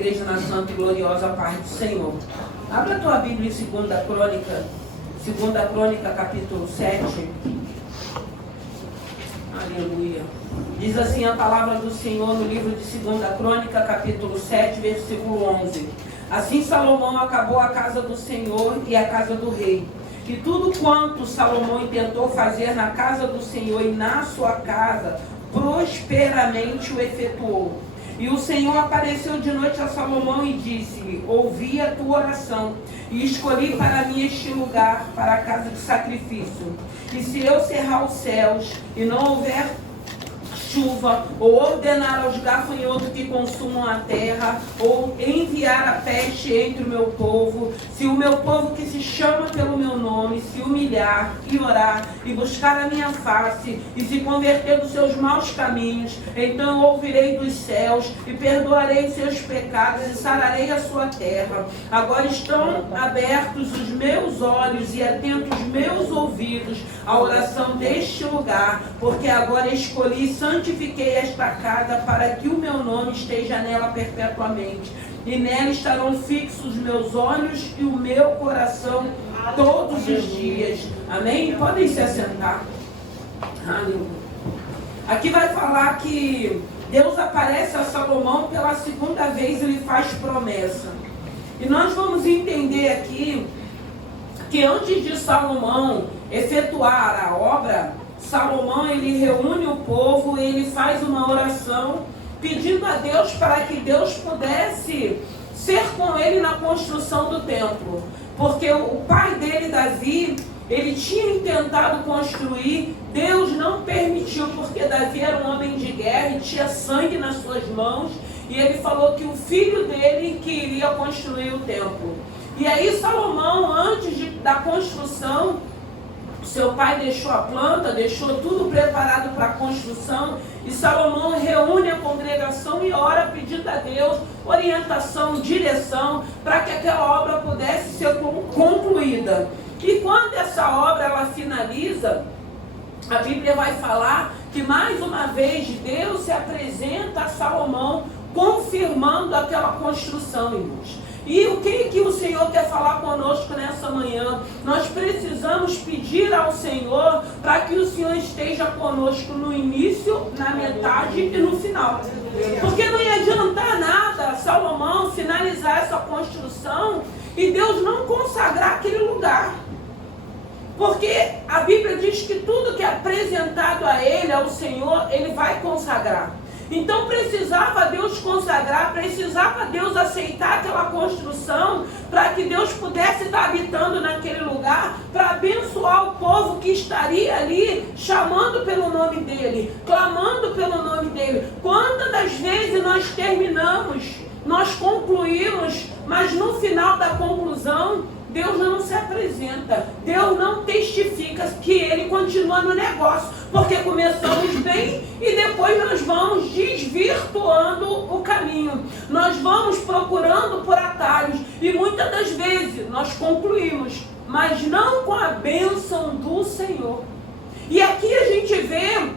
Igreja na Santa e Gloriosa Paz do Senhor. Abra a tua Bíblia em 2 Crônica, capítulo 7. Aleluia. Diz assim a palavra do Senhor no livro de 2 Crônica, capítulo 7, versículo 11. Assim Salomão acabou a casa do Senhor e a casa do rei. E tudo quanto Salomão intentou fazer na casa do Senhor e na sua casa, prosperamente o efetuou. E o Senhor apareceu de noite a Salomão e disse-lhe: ouvi a tua oração e escolhi para mim este lugar, para a casa de sacrifício. E se eu cerrar os céus e não houver chuva, ou ordenar aos gafanhotos que consumam a terra, ou enviar a peste entre o meu povo, se o meu povo que se chama pelo meu nome se humilhar e orar e buscar a minha face e se converter dos seus maus caminhos, então eu ouvirei dos céus e perdoarei seus pecados e sararei a sua terra. Agora estão abertos os meus olhos e atentos os meus ouvidos à oração deste lugar, porque agora escolhi santifiquei esta casa para que o meu nome esteja nela perpetuamente. E nela estarão fixos os meus olhos e o meu coração todos os dias. Amém? Podem se assentar. Aleluia. Aqui vai falar que Deus aparece a Salomão pela segunda vez, ele faz promessa. E nós vamos entender aqui que antes de Salomão efetuar a obra, Salomão ele reúne o povo, ele faz uma oração pedindo a Deus para que Deus pudesse ser com ele na construção do templo, porque o pai dele, Davi, ele tinha tentado construir, Deus não permitiu, porque Davi era um homem de guerra e tinha sangue nas suas mãos, e ele falou que o filho dele que iria construir o templo. E aí Salomão, antes da construção, seu pai deixou a planta, deixou tudo preparado para a construção, e Salomão reúne a congregação e ora pedindo a Deus orientação, direção, para que aquela obra pudesse ser concluída. E quando essa obra ela finaliza, a Bíblia vai falar que mais uma vez Deus se apresenta a Salomão, confirmando aquela construção, irmãos. E o que o Senhor quer falar conosco nessa manhã? Nós precisamos pedir ao Senhor para que o Senhor esteja conosco no início, na metade e no final. Porque não ia adiantar nada Salomão finalizar essa construção e Deus não consagrar aquele lugar. Porque a Bíblia diz que tudo que é apresentado a ele, ao Senhor, ele vai consagrar. Então precisava Deus consagrar, precisava Deus aceitar aquela construção para que Deus pudesse estar habitando naquele lugar, para abençoar o povo que estaria ali chamando pelo nome dele, clamando pelo nome dele. Quantas das vezes nós terminamos, nós concluímos, mas no final da conclusão Deus não se apresenta, Deus não testifica que Ele continua no negócio, porque começamos bem e depois nós vamos desvirtuando o caminho, nós vamos procurando por atalhos e muitas das vezes nós concluímos, mas não com a bênção do Senhor. E aqui a gente vê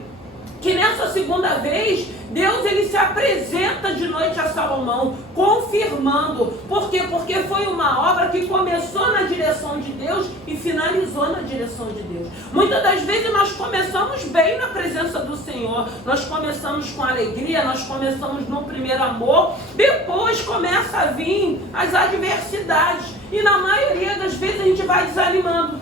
que nessa segunda vez, Deus ele se apresenta de noite a Salomão, confirmando. Por quê? Porque foi uma obra que começou na direção de Deus e finalizou na direção de Deus. Muitas das vezes nós começamos bem na presença do Senhor, nós começamos com alegria, nós começamos no primeiro amor, depois começa a vir as adversidades. E na maioria das vezes a gente vai desanimando,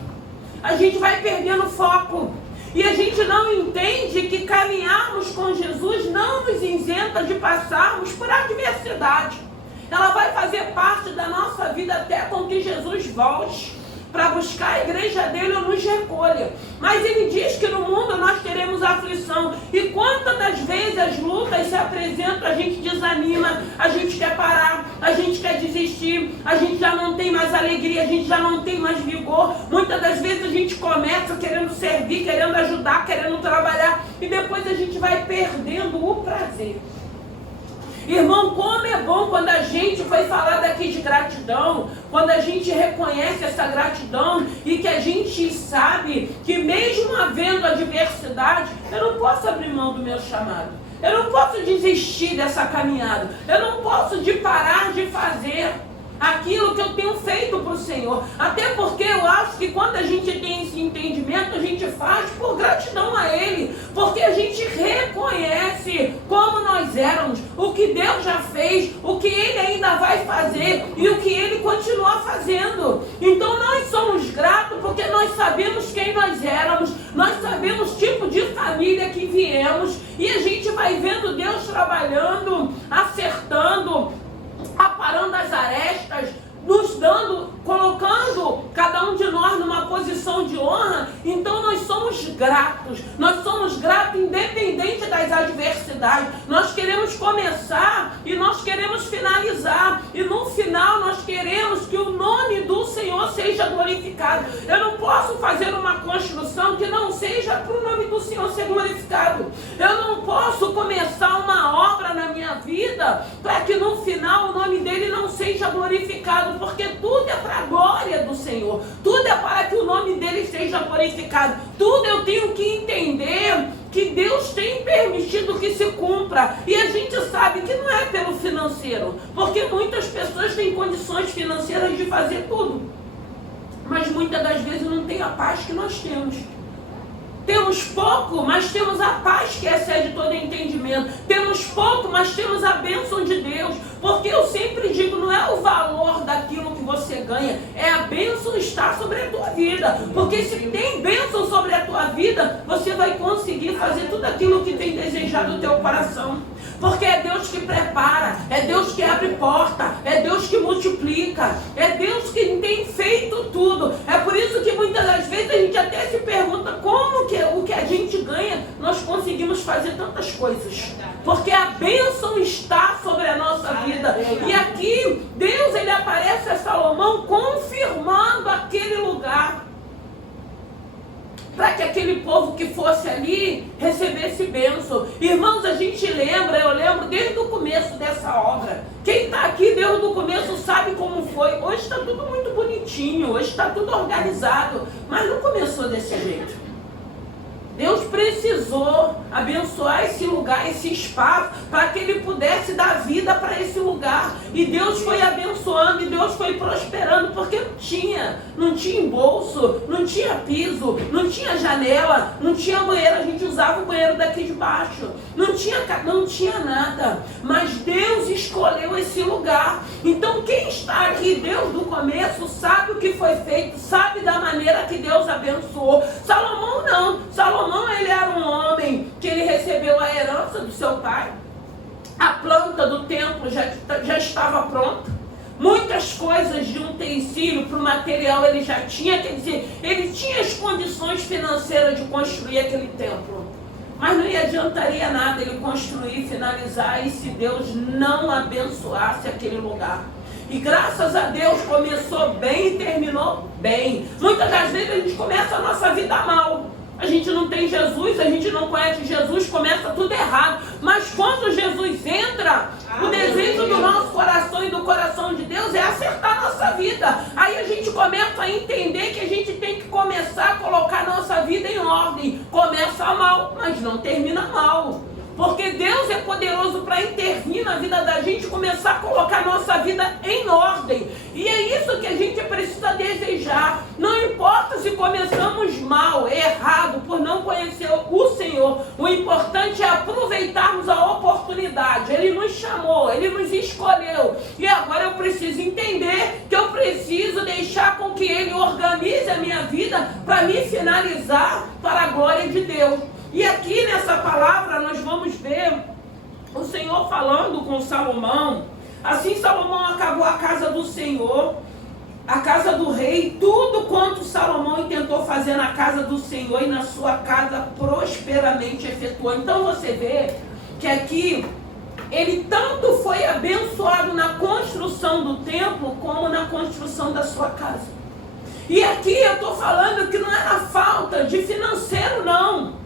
a gente vai perdendo foco. E a gente não entende que caminharmos com Jesus não nos isenta de passarmos por adversidade. Ela vai fazer parte da nossa vida até com que Jesus volte para buscar a igreja dele ou nos recolha. Mas ele diz que no mundo nós teremos aflição. E quantas das vezes as lutas se apresentam, a gente desanima, a gente quer parar, a gente quer desistir, a gente já não tem mais alegria, a gente já não tem mais vigor. Muitas das vezes a gente começa querendo servir, querendo ajudar, querendo trabalhar, e depois a gente vai perdendo o prazer. Irmão, como é bom quando a gente foi falar daqui de gratidão, quando a gente reconhece essa gratidão e que a gente sabe que mesmo havendo adversidade, eu não posso abrir mão do meu chamado. Eu não posso desistir dessa caminhada. Eu não posso parar de fazer aquilo que eu tenho feito para o Senhor. Até porque eu acho que quando a gente tem esse entendimento, a gente faz por gratidão a Ele. Porque a gente reconhece como nós éramos, o que Deus já fez, o que Ele ainda vai fazer e o que Ele continua fazendo. Então nós somos gratos porque nós sabemos quem nós éramos, nós sabemos o tipo de família que viemos e a gente vai vendo Deus trabalhando, acertando, aparando as arestas, nos dando, colocando cada um de nós numa posição de honra. Então nós somos gratos independente das adversidades. Nós queremos começar e nós queremos finalizar, e no final nós queremos que o nome do Senhor seja glorificado. Eu não posso fazer uma construção que não seja para o nome do Senhor ser glorificado. Eu não posso começar uma obra na minha vida para que no final o nome dele não seja glorificado, porque tudo é para a glória do Senhor, tudo é para que o nome dele seja glorificado. Tudo eu tenho que entender que Deus tem permitido que se cumpra. E a gente sabe que não é pelo financeiro, porque muitas pessoas têm condições financeiras de fazer tudo, mas muitas das vezes não tem a paz que nós temos. Temos pouco, mas temos a paz que excede todo entendimento. Temos pouco, mas temos a bênção de Deus. Porque eu sempre digo, não é o valor daquilo que você ganha, é a bênção estar sobre a tua vida. Porque se tem bênção sobre a tua vida, você vai conseguir fazer tudo aquilo que tem desejado o teu coração. Porque é Deus que prepara, é Deus que abre porta, é Deus que multiplica, é Deus que tem feito tudo. É por isso que muitas das vezes a gente até se pergunta como que o que a gente ganha, nós conseguimos fazer tantas coisas. Porque a bênção está sobre a nossa vida. E aqui, Deus ele aparece a Salomão confirmando aquele lugar, para que aquele povo que fosse ali recebesse bênção. Irmãos, a gente lembra, eu lembro desde o começo dessa obra. Quem está aqui desde o começo sabe como foi. Hoje está tudo muito bonitinho, hoje está tudo organizado, mas não começou desse jeito. Deus precisou abençoar esse lugar, esse espaço, para que ele pudesse dar vida para esse lugar. E Deus foi abençoando, e Deus foi prosperando, porque não tinha embolso, não tinha piso, não tinha janela, não tinha banheiro. A gente usava o banheiro daqui de baixo, não tinha nada, mas Deus escolheu esse lugar. Então quem está aqui, Deus do começo, sabe o que foi feito, sabe da maneira que Deus abençoou. Salomão não, Salomão ele era um homem que ele recebeu a herança do seu pai. A planta do templo já estava pronta. Muitas coisas de utensílio para o material ele já tinha, quer dizer, ele tinha as condições financeiras de construir aquele templo. Mas não adiantaria nada ele construir, finalizar, e se Deus não abençoasse aquele lugar. E graças a Deus começou bem e terminou bem. Muitas das vezes a gente começa a nossa vida mal. A gente não tem Jesus, a gente não conhece Jesus, começa tudo errado. Mas quando Jesus entra, o desejo do nosso coração e do coração de Deus é acertar a nossa vida. Aí a gente começa a entender que a gente tem que começar a colocar a nossa vida em ordem. Começa mal, mas não termina mal. Porque Deus é poderoso para intervir na vida da gente, começar a colocar a nossa vida em ordem. E é isso que a gente precisa desejar. Não importa se começamos mal, errado, por não conhecer o Senhor. O importante é aproveitarmos a oportunidade. Ele nos chamou, Ele nos escolheu. E agora eu preciso entender que eu preciso deixar com que Ele organize a minha vida para me finalizar para a glória de Deus. E aqui nessa palavra nós vamos ver o Senhor falando com Salomão. Assim Salomão acabou a casa do Senhor, a casa do rei, tudo quanto Salomão tentou fazer na casa do Senhor e na sua casa prosperamente efetuou. Então você vê que aqui ele tanto foi abençoado na construção do templo como na construção da sua casa. E aqui eu estou falando que não era falta de financeiro não.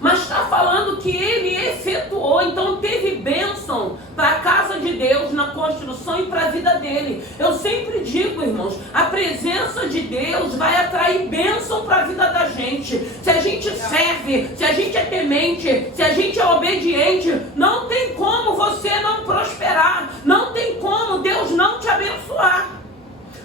mas está falando que ele efetuou. Então teve bênção para a casa de Deus na construção e para a vida dele. Eu sempre digo, irmãos, a presença de Deus vai atrair bênção para a vida da gente. Se a gente serve, se a gente é temente, se a gente é obediente, não tem como você não prosperar, não tem como Deus não te abençoar.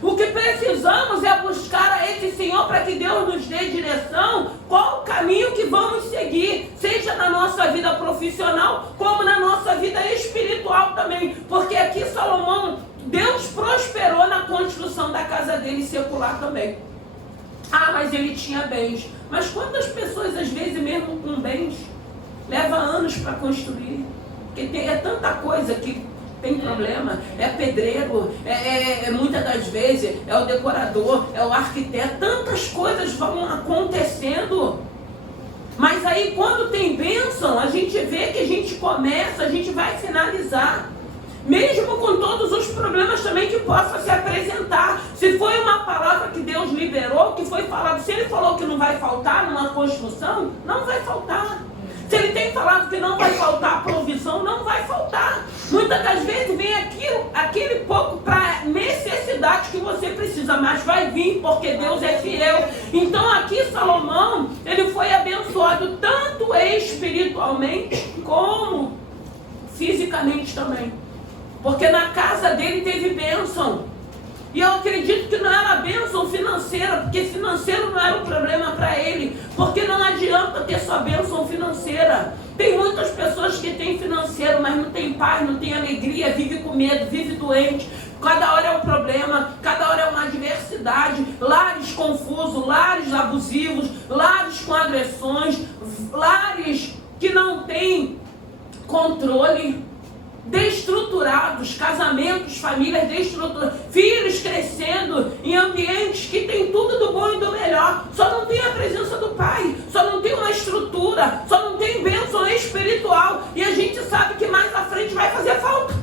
O que precisamos é buscar a esse Senhor para que Deus nos dê direção, qual o caminho que vamos seguir, seja na nossa vida profissional, como na nossa vida espiritual também. Porque aqui Salomão, Deus prosperou na construção da casa dele secular também. Ah, mas ele tinha bens. Mas quantas pessoas, às vezes, mesmo com bens, leva anos para construir? Porque é tanta coisa que tem problema, é pedreiro, muitas das vezes é o decorador, é o arquiteto, tantas coisas vão acontecendo. Mas aí quando tem bênção, a gente vê que a gente começa, a gente vai finalizar. Mesmo com todos os problemas também que possa se apresentar. Se foi uma palavra que Deus liberou, que foi falado, se ele falou que não vai faltar numa construção, não vai faltar. Se ele tem falado que não vai faltar provisão, não vai faltar. Muitas das vezes vem aquele pouco para necessidade que você precisa, mas vai vir porque Deus é fiel. Então aqui Salomão, ele foi abençoado tanto espiritualmente como fisicamente também. Porque na casa dele teve bênção. E eu acredito que não era bênção financeira, porque financeiro não era um problema para ele. Porque não adianta ter só bênção financeira. Tem muitas pessoas que têm financeiro, mas não tem paz, não tem alegria, vive com medo, vive doente. Cada hora é um problema, cada hora é uma adversidade. Lares confusos, lares abusivos, lares com agressões, lares que não têm controle. Destruturados, casamentos, famílias destruturadas, filhos crescendo em ambientes que tem tudo do bom e do melhor, só não tem a presença do Pai, só não tem uma estrutura, só não tem bênção espiritual, e a gente sabe que mais à frente vai fazer falta.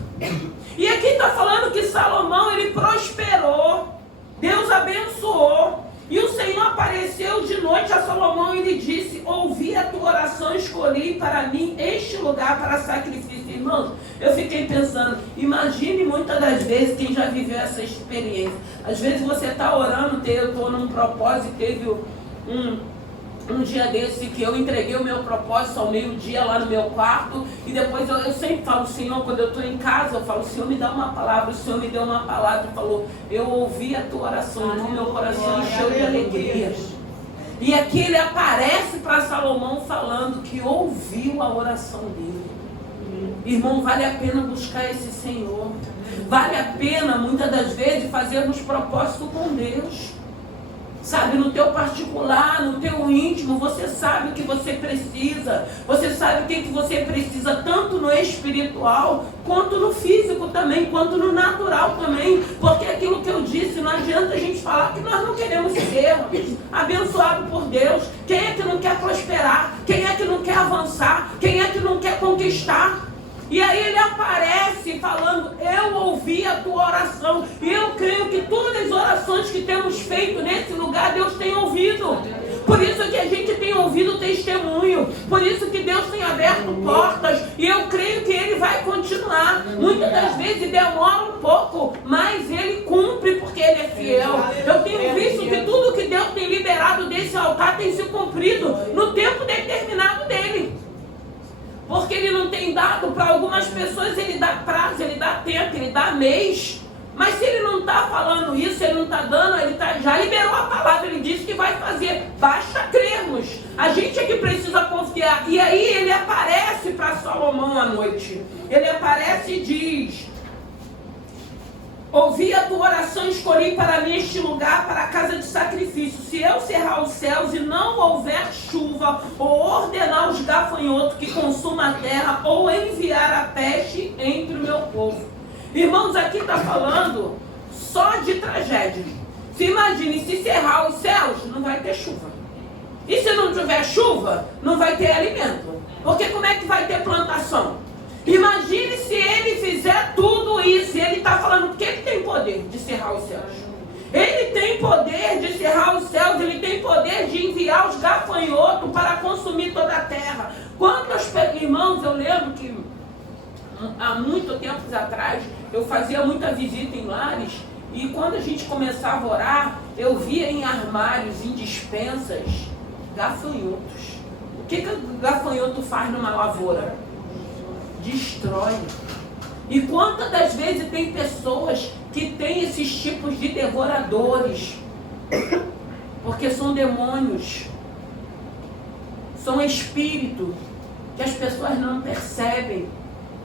E aqui está falando que Salomão, ele prosperou, Deus abençoou, e o Senhor apareceu de noite a Salomão e lhe disse: ouvi a tua oração, escolhi para mim este lugar para sacrifício. Irmãos, eu fiquei pensando, imagine muitas das vezes quem já viveu essa experiência. Às vezes você está orando, eu estou num propósito, teve um dia desse que eu entreguei o meu propósito ao meio-dia lá no meu quarto, e depois eu sempre falo, Senhor, quando eu estou em casa, eu falo, Senhor, me dá uma palavra. O Senhor me deu uma palavra e falou: eu ouvi a tua oração, então meu coração encheu de alegria. E aqui ele aparece para Salomão falando que ouviu a oração dele. Irmão, vale a pena buscar esse Senhor. Vale a pena, muitas das vezes, fazermos propósito com Deus. Sabe, no teu particular, no teu íntimo, você sabe o que você precisa. Você sabe o que você precisa, tanto no espiritual, quanto no físico também, quanto no natural também. Porque aquilo que eu disse, não adianta a gente falar que nós não queremos ser abençoados por Deus. Quem é que não quer prosperar? Quem é que não quer avançar? Quem é que não quer conquistar? E aí ele aparece falando: eu ouvi a tua oração. E eu creio que todas as orações que temos feito nesse lugar, Deus tem ouvido. Por isso que a gente tem ouvido testemunho. Por isso que Deus tem aberto portas. E eu creio que Ele vai continuar. Muitas das vezes demora um pouco, mas Ele cumpre porque Ele é fiel. Eu tenho visto que tudo que Deus tem liberado desse altar tem se cumprido no tempo determinado dEle. Porque Ele não tem dado para algumas pessoas, Ele dá prazo, Ele dá tempo, Ele dá mês. Mas se Ele não está falando isso, Ele não está dando, Ele já liberou a palavra, Ele disse que vai fazer. Basta crermos. A gente é que precisa confiar. E aí Ele aparece para Salomão à noite. Ele aparece e diz: ouvi a tua oração, escolhi para mim este lugar, para a casa de sacrifício. Se eu cerrar os céus e não houver chuva, ou ordenar os gafanhotos que consumam a terra, ou enviar a peste entre o meu povo. Irmãos, aqui está falando só de tragédia. Se imagine, se cerrar os céus, não vai ter chuva. E se não tiver chuva, não vai ter alimento. Porque como é que vai ter plantação? Imagine se ele fizer tudo isso. Ele está falando porque ele tem poder de cerrar os céus. Ele tem poder de cerrar os céus. Ele tem poder de enviar os gafanhotos para consumir toda a terra. lembro que há muito tempos atrás eu fazia muita visita em lares, e quando a gente começava a orar, eu via em armários, em despensas, gafanhotos. O que o gafanhoto faz numa lavoura? Destrói. E quantas das vezes tem pessoas que têm esses tipos de devoradores? Porque são demônios, são espíritos que as pessoas não percebem,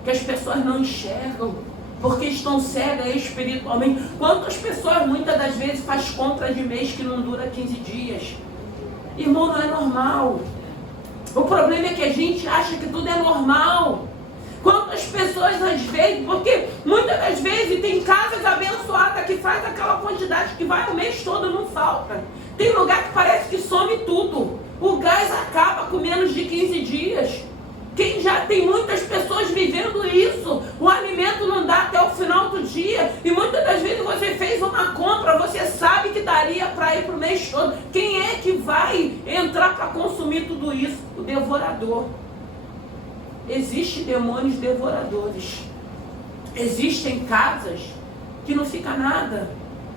que as pessoas não enxergam, porque estão cegas espiritualmente. Quantas pessoas muitas das vezes faz compra de mês que não dura 15 dias? Irmão, não é normal. O problema é que a gente acha que tudo é normal. Quantas pessoas às vezes, porque muitas das vezes tem casas abençoadas que faz aquela quantidade que vai o mês todo, não falta. Tem lugar que parece que some tudo. O gás acaba com menos de 15 dias. Quem já tem muitas pessoas vivendo isso, o alimento não dá até o final do dia, e muitas das vezes você fez uma compra, você sabe que daria para ir para o mês todo. Quem é que vai entrar para consumir tudo isso? O devorador. Existem demônios devoradores. Existem casas que não fica nada,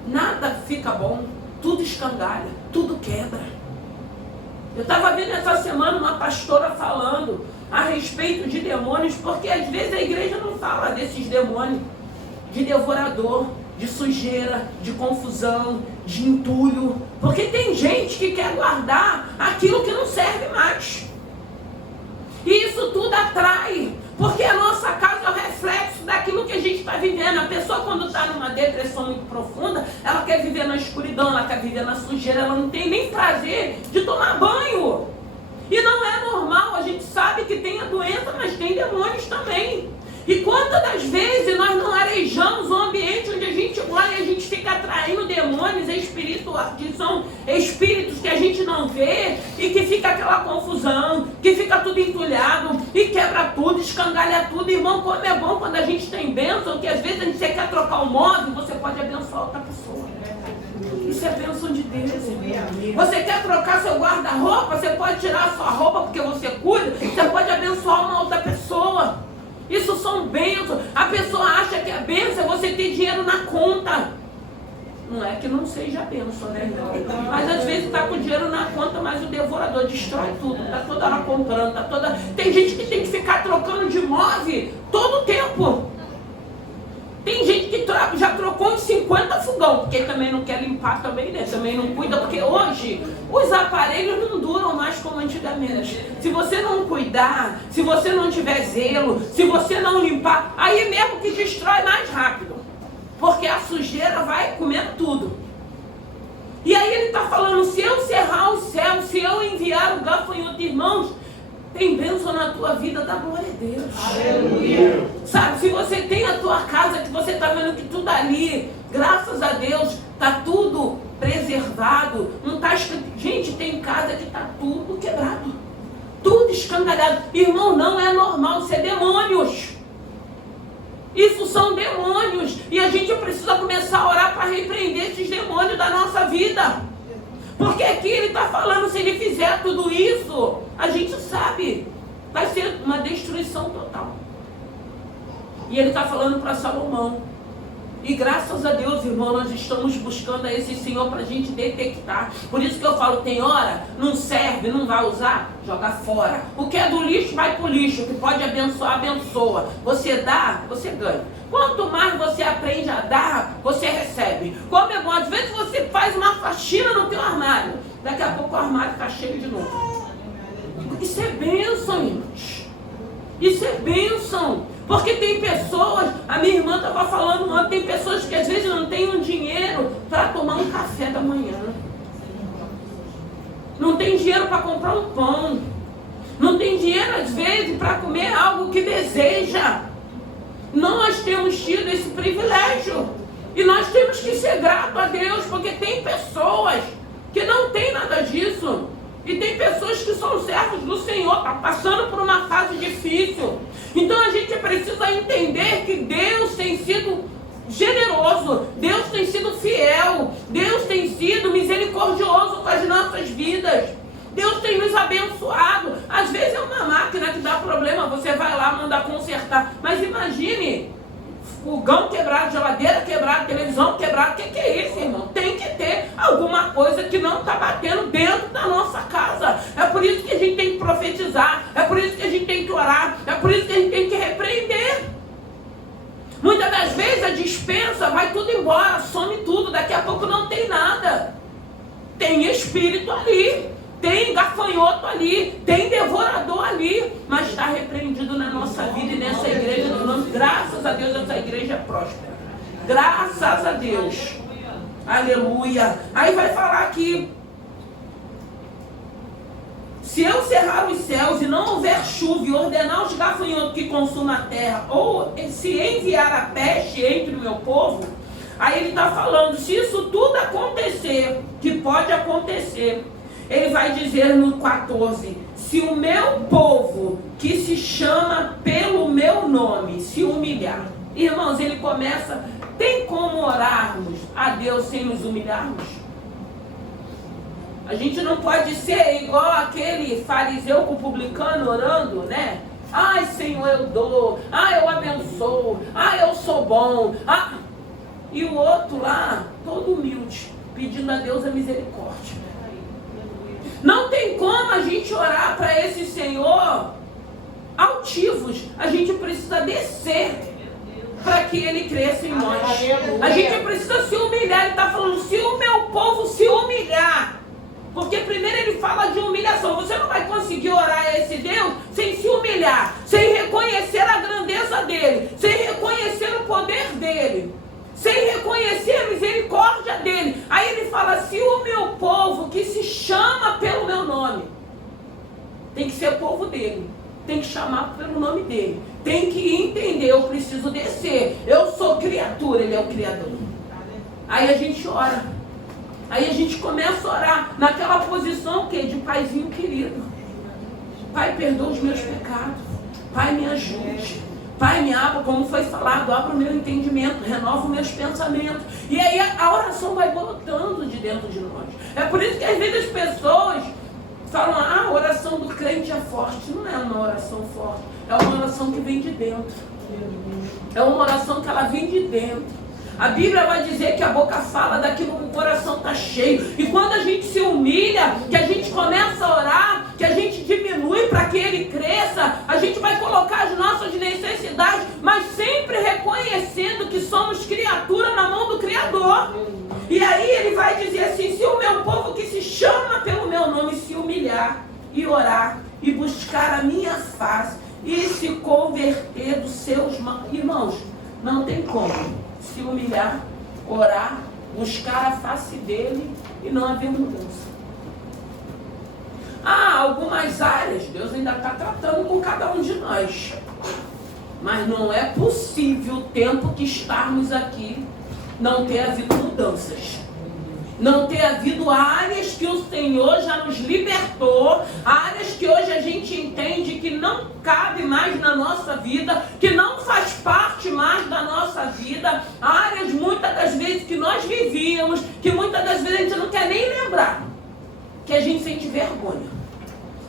nada fica bom, tudo escangalha, tudo quebra. Eu estava vendo essa semana uma pastora falando a respeito de demônios, porque às vezes a igreja não fala desses demônios, de devorador, de sujeira, de confusão, de entulho, porque tem gente que quer guardar aquilo que não serve mais. E isso tudo atrai, porque a nossa casa é o reflexo daquilo que a gente está vivendo. A pessoa, quando está numa depressão muito profunda, ela quer viver na escuridão, ela quer viver na sujeira, ela não tem nem prazer de tomar banho. E não é normal, a gente sabe que tem a doença, mas tem demônios também. E quantas das vezes nós não arejamos um ambiente onde a gente vai e a gente fica atraindo demônios espirituais, que são espíritos que a gente não vê, e que fica aquela confusão, que fica tudo entulhado, e quebra tudo, escangalha tudo. Irmão, como é bom quando a gente tem bênção, que às vezes você quer trocar o móvel, você pode abençoar outra pessoa. Isso é bênção de Deus, irmão. Você quer trocar seu guarda-roupa, você pode tirar a sua roupa porque você cuida, você pode abençoar uma outra pessoa. Isso são bênçãos. A pessoa acha que a bênção é você ter dinheiro na conta. Não é que não seja bênção, né, irmão? Mas às vezes está com dinheiro na conta, mas o devorador destrói tudo. Está toda hora comprando, tá toda... Tem gente que tem que ficar trocando de imóvel todo o tempo. Tem gente que já trocou uns 50 fogão, porque também não quer limpar também, né? Também não cuida, porque hoje os aparelhos não duram mais como antigamente. Se você não cuidar, se você não tiver zelo, se você não limpar, aí mesmo que destrói mais rápido, porque a sujeira vai comendo tudo. E aí ele está falando, se eu cerrar o céu, se eu enviar o gafanhoto, irmãos, tem bênção na tua vida, dá glória a Deus. Aleluia. Sabe, se você tem a tua casa, que você está vendo que tudo ali, graças a Deus, está tudo preservado, não está escrito. Gente, tem casa que está tudo quebrado, tudo escangalhado. Irmão, não é normal, isso é demônios. Isso são demônios. E a gente precisa começar a orar para repreender esses demônios da nossa vida. Porque aqui ele está falando, se ele fizer tudo isso, a gente sabe, vai ser uma destruição total. E ele está falando para Salomão. E graças a Deus, irmão, nós estamos buscando a esse Senhor para a gente detectar. Por isso que eu falo, tem hora, não serve, não vai usar, joga fora. O que é do lixo, vai para o lixo. O que pode abençoar, abençoa. Você dá, você ganha. Quanto mais você aprende a dar, você recebe. Como é bom, às vezes você faz uma faxina no teu armário, daqui a pouco o armário está cheio de novo. Isso é bênção, irmãos. Isso é bênção. Porque tem pessoas, a minha irmã estava falando ontem, tem pessoas que às vezes não têm um dinheiro para tomar um café da manhã. Não tem dinheiro para comprar um pão. Não tem dinheiro às vezes para comer algo que deseja. Nós temos tido esse privilégio. E nós temos que ser gratos a Deus, porque tem pessoas que não têm nada disso. E tem pessoas que são servos do Senhor, está passando por uma fase difícil. Então a gente precisa entender que Deus tem sido generoso, Deus tem sido fiel, Deus tem sido misericordioso com as nossas vidas. Deus tem nos abençoado. Às vezes é uma máquina que dá problema, você vai lá, manda consertar. Mas imagine, fogão quebrado, geladeira quebrada, televisão quebrada. O que é isso, irmão? Tem que ter alguma coisa que não está batendo dentro da nossa casa. É por isso que a gente tem que profetizar, é por isso que a gente tem que orar, é por isso que a gente tem que repreender. Muitas das vezes a dispensa vai tudo embora, some tudo, daqui a pouco não tem nada. Tem espírito ali, tem gafanhoto ali, tem devorador ali, mas está repreendido na nossa vida e nessa igreja, no nome, graças a Deus, essa igreja é próspera. Graças a Deus. Aleluia. Aí vai falar aqui: se eu cerrar os céus e não houver chuva e ordenar os gafanhotos que consumam a terra, ou se enviar a peste entre o meu povo, aí ele está falando, se isso tudo acontecer, que pode acontecer, ele vai dizer no 14, se o meu povo, que se chama pelo meu nome, se humilhar. Irmãos, ele começa, tem como orarmos a Deus sem nos humilharmos? A gente não pode ser igual aquele fariseu com o publicano orando, né? Ai, Senhor, eu dou. Ai, eu abençoo. Ai, eu sou bom. Ah. E o outro lá, todo humilde, pedindo a Deus a misericórdia. Não tem como a gente orar para esse Senhor altivos. A gente precisa descer para que Ele cresça em nós. A gente precisa se humilhar. Ele está falando, se o meu povo se humilhar. Porque primeiro ele fala de humilhação. Você não vai conseguir orar a esse Deus sem se humilhar, sem reconhecer a grandeza dele, sem reconhecer o poder dele, sem reconhecer a misericórdia dele. Aí ele fala, se o meu povo que se chama pelo meu nome, tem que ser o povo dele, tem que chamar pelo nome dele, tem que entender, eu preciso descer, eu sou criatura, ele é o Criador. Aí a gente ora. Aí a gente começa a orar naquela posição que de paizinho querido. Pai, perdoa os meus pecados. Pai, me ajude. Pai, me abra, como foi falado, abra o meu entendimento, renova os meus pensamentos. E aí a oração vai brotando de dentro de nós. É por isso que às vezes as pessoas falam, a oração do crente é forte. Não é uma oração forte, é uma oração que vem de dentro. É uma oração que ela vem de dentro. A Bíblia vai dizer que a boca fala daquilo que o coração está cheio. E quando a gente se humilha, que a gente começa a orar, que a gente diminui para que ele cresça, a gente vai colocar as nossas necessidades, mas sempre reconhecendo que somos criatura na mão do Criador. E aí ele vai dizer assim, se o meu povo que se chama pelo meu nome se humilhar e orar e buscar a minha face e se converter dos seus maus... Irmãos, não tem como se humilhar, orar, buscar a face dele e não haver mudança. Algumas áreas Deus ainda está tratando com cada um de nós, mas não é possível o tempo que estarmos aqui não ter havido mudanças, não ter havido áreas que o Senhor já nos libertou, áreas que hoje a gente entende que não cabe mais na nossa vida, que não faz parte mais da nossa vida, áreas muitas das vezes que nós vivíamos, que muitas das vezes a gente não quer nem lembrar, que a gente sente vergonha.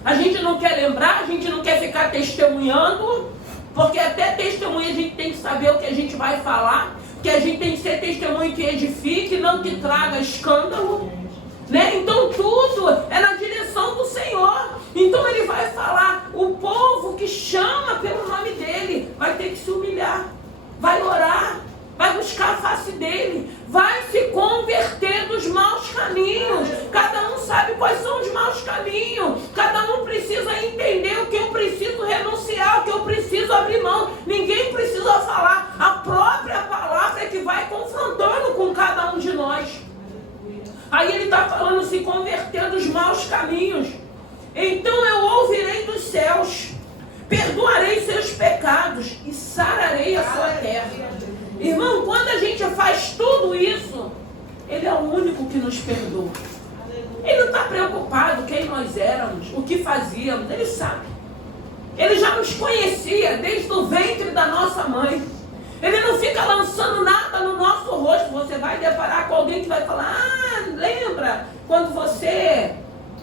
A gente não quer lembrar, a gente não quer ficar testemunhando, porque até testemunha a gente tem que saber o que a gente vai falar, que a gente tem que ser testemunho que edifique, não que traga escândalo, né? Então tudo é na direção do Senhor. Então ele vai falar, o povo que chama pelo nome dele vai ter que se humilhar, vai orar, vai buscar a face dele, vai se converter dos maus caminhos. Cada um sabe quais são os maus caminhos, cada um precisa entender o que eu preciso renunciar, o que eu preciso abrir mão. Ninguém precisa falar, a própria palavra é que vai confrontando com cada um de nós. Aí ele está falando, se converter dos maus caminhos. Então eu ouvirei dos céus, perdoarei seus pecados e sararei a sua terra. Irmão, quando a gente faz tudo isso, ele é o único que nos perdoa. Ele não está preocupado quem nós éramos, o que fazíamos, ele sabe. Ele já nos conhecia desde o ventre da nossa mãe. Ele não fica lançando nada no nosso rosto. Você vai deparar com alguém que vai falar, lembra quando você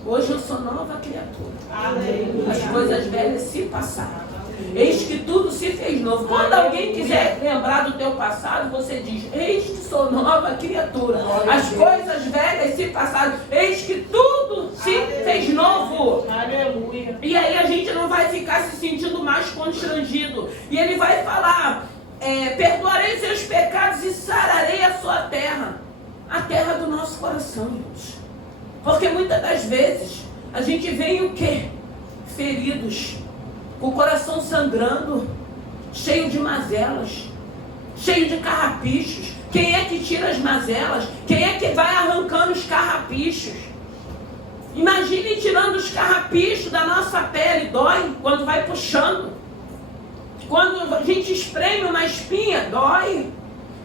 Hoje eu sou nova criatura. Aleluia. As coisas velhas se passaram. Eis que tudo se fez novo. Quando alguém quiser lembrar do teu passado, você diz: eis que sou nova criatura. As coisas velhas se passaram. Eis que tudo se fez novo. Aleluia. E aí a gente não vai ficar se sentindo mais constrangido. E ele vai falar: perdoarei seus pecados e sararei a sua terra. A terra do nosso coração, irmãos. Porque muitas das vezes a gente vem o quê? Feridos, com o coração sangrando, cheio de mazelas, cheio de carrapichos. Quem é que tira as mazelas? Quem é que vai arrancando os carrapichos? Imagine tirando os carrapichos da nossa pele. Dói quando vai puxando. Quando a gente espreme uma espinha, dói.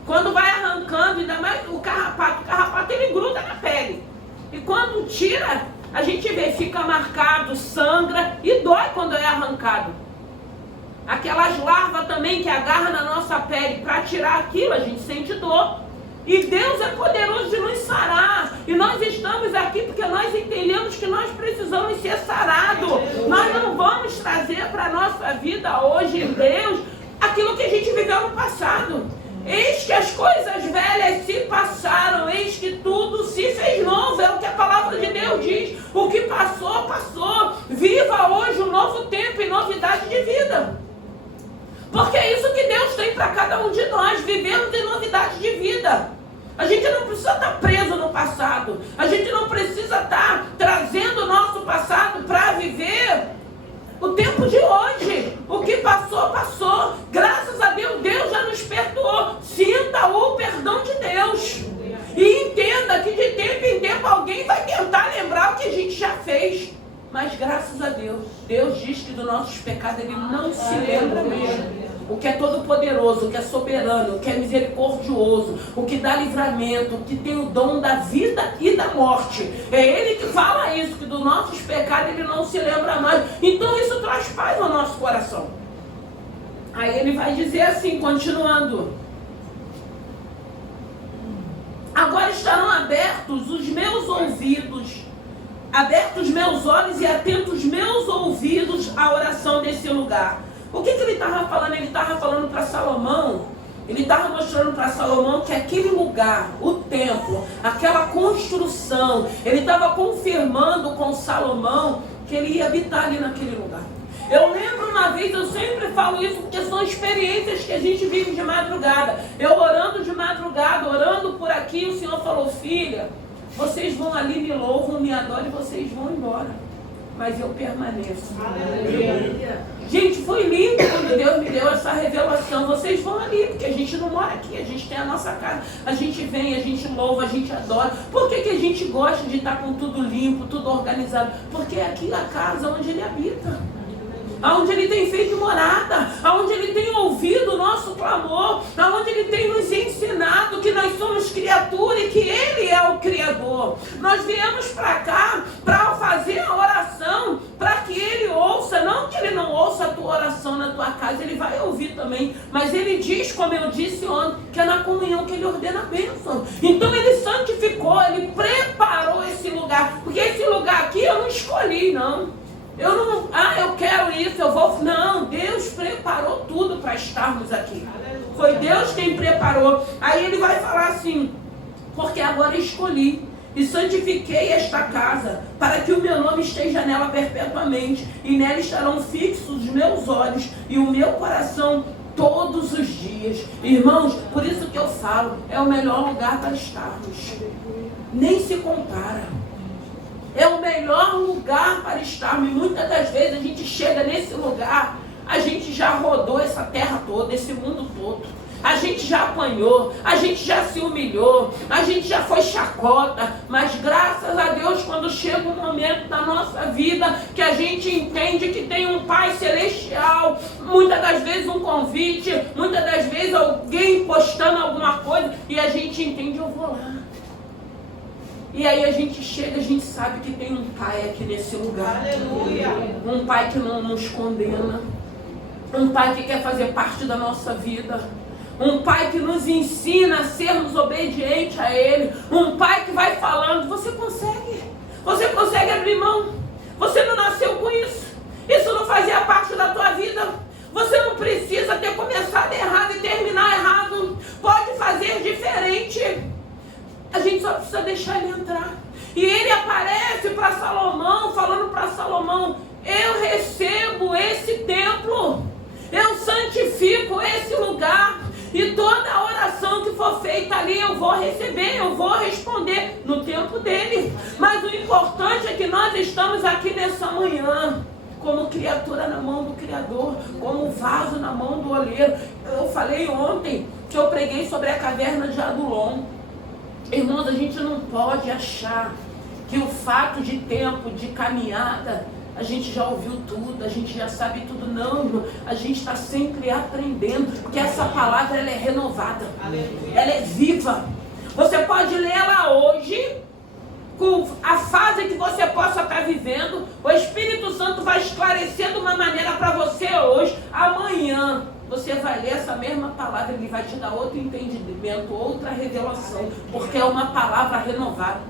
Quando vai arrancando, ainda mais o carrapato ele gruda na pele. E quando tira, a gente vê, fica marcado, sangra e dói quando é arrancado. Aquelas larvas também que agarram na nossa pele, para tirar aquilo a gente sente dor. E Deus é poderoso de nos sarar. E nós estamos aqui porque nós entendemos que nós precisamos ser sarados. Nós não vamos trazer para a nossa vida hoje em Deus aquilo que a gente viveu no passado. Eis que as coisas velhas se passaram, eis que tudo se fez novo, é o que a palavra de Deus diz. O que passou, passou. Viva hoje um novo tempo e novidade de vida. Porque é isso que Deus tem para cada um de nós, vivemos em novidade de vida. A gente não precisa estar preso no passado, a gente não precisa estar trazendo o nosso passado para viver o tempo de hoje. O que passou, passou. Graças a Deus, Deus já nos perdoou. Sinta o perdão de Deus. E entenda que de tempo em tempo alguém vai tentar lembrar o que a gente já fez. Mas graças a Deus, Deus diz que dos nossos pecados Ele não se lembra mesmo. O que é todo poderoso, o que é soberano, o que é misericordioso, o que dá livramento, o que tem o dom da vida e da morte. É Ele que fala isso, que dos nossos pecados Ele não se lembra mais. Então isso traz paz ao nosso coração. Aí Ele vai dizer assim, continuando: agora estarão abertos os meus ouvidos, abertos os meus olhos e atentos os meus ouvidos à oração desse lugar. O que ele estava falando? Ele estava falando para Salomão, ele estava mostrando para Salomão que aquele lugar, o templo, aquela construção, ele estava confirmando com Salomão que ele ia habitar ali naquele lugar. Eu lembro uma vez, eu sempre falo isso porque são experiências que a gente vive de madrugada. Eu orando de madrugada, orando por aqui, o Senhor falou: filha, vocês vão ali, me louvam, me adoram e vocês vão embora. Mas eu permaneço. Aleluia. Gente, foi lindo quando Deus me deu essa revelação. Vocês vão ali, porque a gente não mora aqui, a gente tem a nossa casa. A gente vem, a gente louva, a gente adora. Por que a gente gosta de estar com tudo limpo, tudo organizado? Porque é aqui a casa onde Ele habita. Aonde Ele tem feito morada, aonde Ele tem ouvido o nosso clamor, aonde Ele tem nos ensinado que nós somos criatura e que Ele é o Criador. Nós viemos para cá para fazer a oração, para que Ele ouça, não que Ele não ouça a tua oração na tua casa, Ele vai ouvir também, mas Ele diz, como eu disse ontem, que é na comunhão que Ele ordena a bênção. Então Ele santificou, Ele preparou esse lugar, porque esse lugar aqui eu não escolhi, não. Eu não, eu quero isso, eu vou. Não, Deus preparou tudo para estarmos aqui. Foi Deus quem preparou. Aí ele vai falar assim: porque agora escolhi e santifiquei esta casa, para que o meu nome esteja nela perpetuamente, e nela estarão fixos os meus olhos e o meu coração todos os dias. Irmãos, por isso que eu falo, é o melhor lugar para estarmos. Nem se compara. É o melhor lugar para estarmos. E muitas das vezes a gente chega nesse lugar, a gente já rodou essa terra toda, esse mundo todo. A gente já apanhou, a gente já se humilhou, a gente já foi chacota. Mas graças a Deus, quando chega um momento da nossa vida que a gente entende que tem um Pai Celestial, muitas das vezes um convite, muitas das vezes alguém postando alguma coisa, e a gente entende: eu vou lá. E aí a gente chega, a gente sabe que tem um Pai aqui nesse lugar. Aleluia. Um Pai que não nos condena. Um Pai que quer fazer parte da nossa vida. Um Pai que nos ensina a sermos obedientes a Ele. Um Pai que vai falando: você consegue. Você consegue abrir mão? Você não nasceu com isso. Isso não fazia parte da tua vida. Você não precisa ter começado errado e terminar errado. Pode fazer diferente. A gente só precisa deixar ele entrar. E ele aparece para Salomão, falando para Salomão: eu recebo esse templo, eu santifico esse lugar, e toda oração que for feita ali eu vou receber, eu vou responder no tempo dele. Mas o importante é que nós estamos aqui nessa manhã como criatura na mão do Criador, como vaso na mão do oleiro. Eu falei ontem que eu preguei sobre a caverna de Adulão. Irmãos, a gente não pode achar que o fato de tempo, de caminhada, a gente já ouviu tudo, a gente já sabe tudo. Não, irmão, a gente está sempre aprendendo, porque essa palavra ela é renovada, ela é viva. Você pode lê-la hoje, com a fase que você possa estar vivendo. O Espírito Santo vai esclarecer de uma maneira para você hoje. Amanhã você vai ler essa mesma palavra, ele vai te dar outro entendimento, outra revelação, porque é uma palavra renovada.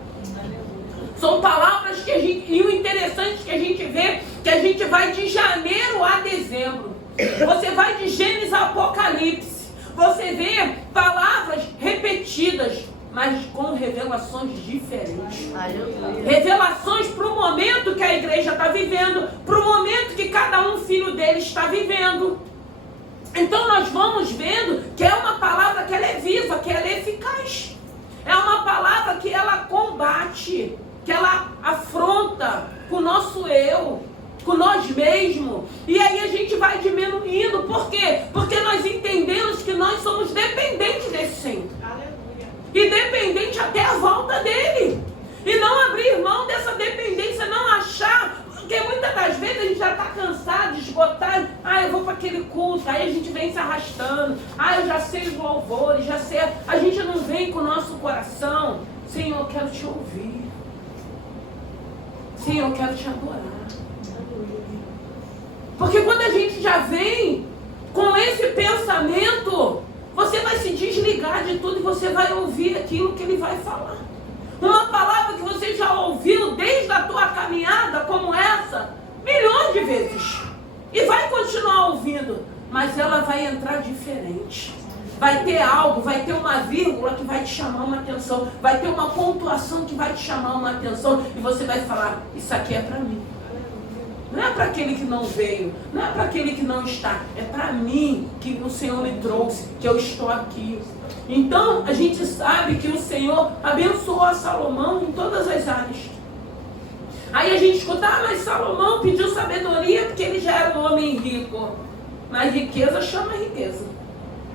São palavras que a gente... E o interessante é que a gente vê que a gente vai de janeiro a dezembro. Você vai de Gênesis a Apocalipse. Você vê palavras repetidas, mas com revelações diferentes. Revelações para o momento que a igreja está vivendo, para o momento que cada um filho dele está vivendo. Então nós vamos vendo que é uma palavra que ela é viva, que ela é eficaz. É uma palavra que ela combate, que ela afronta com o nosso eu, com nós mesmos. E aí a gente vai diminuindo. Por quê? Porque nós entendemos que nós somos dependentes desse Senhor. E dependente até a volta dele. E não abrir mão dessa dependência, não achar, porque muitas das vezes a gente já está cansado, esgotado. Eu vou para aquele culto, aí a gente vem se arrastando. Eu já sei os louvores, já sei. A gente não vem com o nosso coração: Senhor, eu quero te ouvir. Senhor, eu quero te adorar. Porque quando a gente já vem com esse pensamento, você vai se desligar de tudo e você vai ouvir aquilo que ele vai falar. Uma palavra que você já ouviu desde a tua caminhada como essa, milhões de vezes. E vai continuar ouvindo, mas ela vai entrar diferente. Vai ter algo, vai ter uma vírgula que vai te chamar uma atenção. Vai ter uma pontuação que vai te chamar uma atenção. E você vai falar: isso aqui é para mim. Não é para aquele que não veio, não é para aquele que não está, é para mim que o Senhor me trouxe, que eu estou aqui. Então a gente sabe que o Senhor abençoou a Salomão em todas as áreas. Aí a gente escuta: mas Salomão pediu sabedoria porque ele já era um homem rico. Mas riqueza chama riqueza.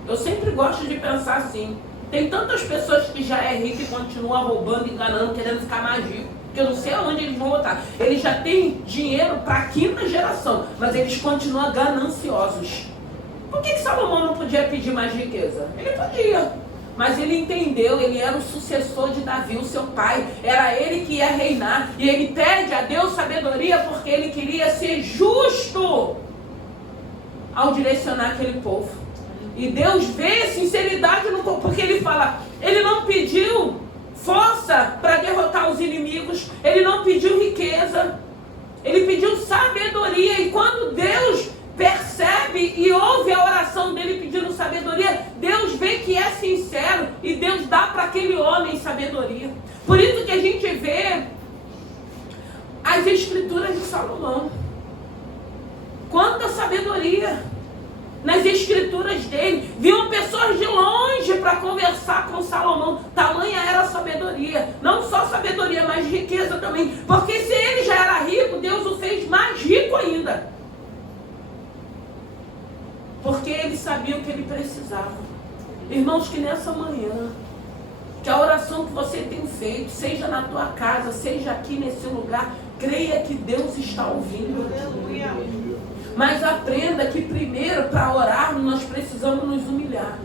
Eu sempre gosto de pensar assim: tem tantas pessoas que já é rico e continuam roubando, enganando, querendo ficar mais rico. Que eu não sei aonde eles vão botar. Eles já têm dinheiro para a quinta geração, mas eles continuam gananciosos. Por que Salomão não podia pedir mais riqueza? Ele podia, mas ele entendeu, ele era o sucessor de Davi, o seu pai. Era ele que ia reinar. E ele pede a Deus sabedoria porque ele queria ser justo ao direcionar aquele povo. E Deus vê sinceridade no povo, porque ele fala: ele não pediu força para derrotar os inimigos, ele não pediu riqueza, ele pediu sabedoria. E quando Deus percebe e ouve a oração dele pedindo sabedoria, Deus vê que é sincero e Deus dá para aquele homem sabedoria. Por isso que a gente vê as escrituras de Salomão. Quanta sabedoria nas escrituras dele. Viam pessoas de longe para conversar com Salomão. Tamanha era a sabedoria. Não só sabedoria, mas riqueza também. Porque se ele já era rico, Deus o fez mais rico ainda. Porque ele sabia o que ele precisava. Irmãos, que nessa manhã, que a oração que você tem feito, seja na tua casa, seja aqui nesse lugar, creia que Deus está ouvindo. Mas aprenda que primeiro, para orarmos, nós precisamos nos humilhar.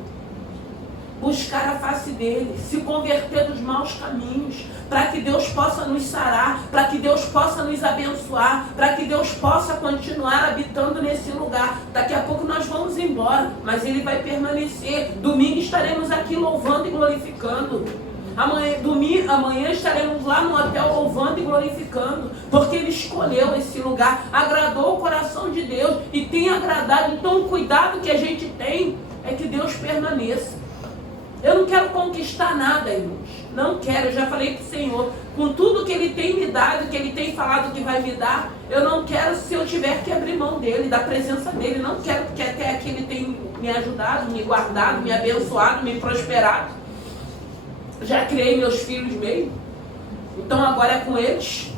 Buscar a face dele, se converter dos maus caminhos, para que Deus possa nos sarar, para que Deus possa nos abençoar, para que Deus possa continuar habitando nesse lugar. Daqui a pouco nós vamos embora, mas ele vai permanecer. Domingo estaremos aqui louvando e glorificando. Amanhã estaremos lá no hotel louvando e glorificando, porque Ele escolheu esse lugar, agradou o coração de Deus e tem agradado. Então o cuidado que a gente tem é que Deus permaneça. Eu não quero conquistar nada, irmãos. Não quero. Eu já falei para o Senhor, com tudo que Ele tem me dado, que Ele tem falado que vai me dar, eu não quero se eu tiver que abrir mão dEle, da presença dEle. Não quero, porque até aqui Ele tem me ajudado, me guardado, me abençoado, me prosperado. Já criei meus filhos mesmo. Então agora é com eles.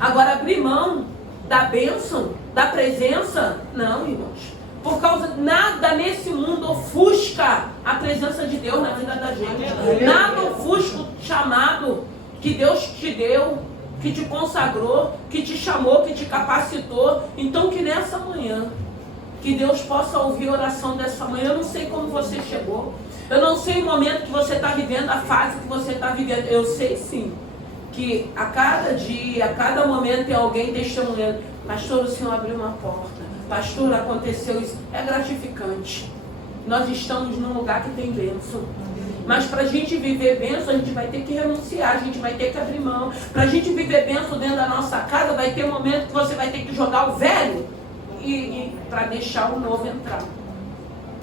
Agora abrir mão da bênção, da presença, não, irmãos. Por causa nada nesse mundo ofusca a presença de Deus na vida da gente. Nada ofusca o chamado que Deus te deu, que te consagrou, que te chamou, que te capacitou. Então que nessa manhã, que Deus possa ouvir a oração dessa manhã. Eu não sei como você chegou. Eu não sei o momento que você está vivendo, a fase que você está vivendo. Eu sei sim, que a cada dia, a cada momento tem alguém testemunhando. Pastor, o Senhor abriu uma porta. Pastor, aconteceu isso. É gratificante. Nós estamos num lugar que tem bênção. Mas para a gente viver bênção, a gente vai ter que renunciar, a gente vai ter que abrir mão. Para a gente viver bênção dentro da nossa casa, vai ter um momento que você vai ter que jogar o velho para deixar o novo entrar.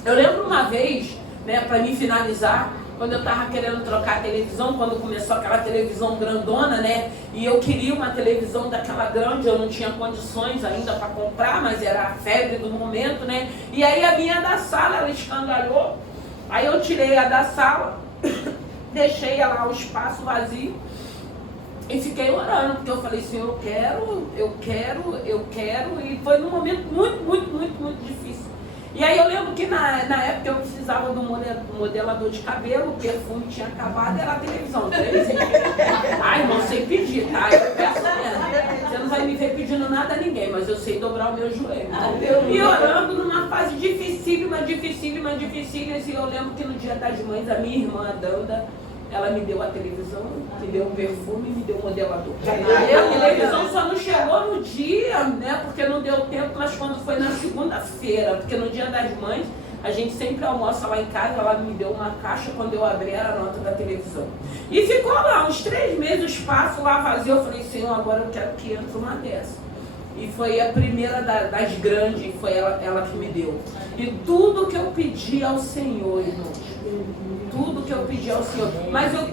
Eu lembro uma vez, né, para me finalizar, quando eu estava querendo trocar a televisão, quando começou aquela televisão grandona, né? E eu queria uma televisão daquela grande, eu não tinha condições ainda para comprar, mas era a febre do momento, né? E aí a minha da sala, ela escangalhou. Aí eu tirei a da sala, deixei lá o espaço vazio e fiquei orando, porque eu falei assim, eu quero, e foi num momento muito difícil. E aí eu lembro que na época eu precisava de um modelador de cabelo, o perfume tinha acabado, era a televisão. Ai, irmão, sem pedir, tá? Eu peço mesmo. Você não vai me ver pedindo nada a ninguém, mas eu sei dobrar o meu joelho. E orando numa fase dificílima, e eu lembro que no Dia das Mães, a minha irmã, a Danda, ela me deu a televisão, me deu o perfume e me deu o modelador. A televisão só não chegou no dia, né? Porque não deu tempo, mas quando foi na segunda-feira, porque no Dia das Mães, a gente sempre almoça lá em casa, ela me deu uma caixa, quando eu abri era a nota da televisão. E ficou lá, uns 3 meses, o espaço lá vazio. Eu falei, Senhor, agora eu quero que entre uma dessa. E foi a primeira das grandes, foi ela que me deu. E tudo que eu pedi ao Senhor, irmãos, tudo que eu pedi ao Senhor. Mas eu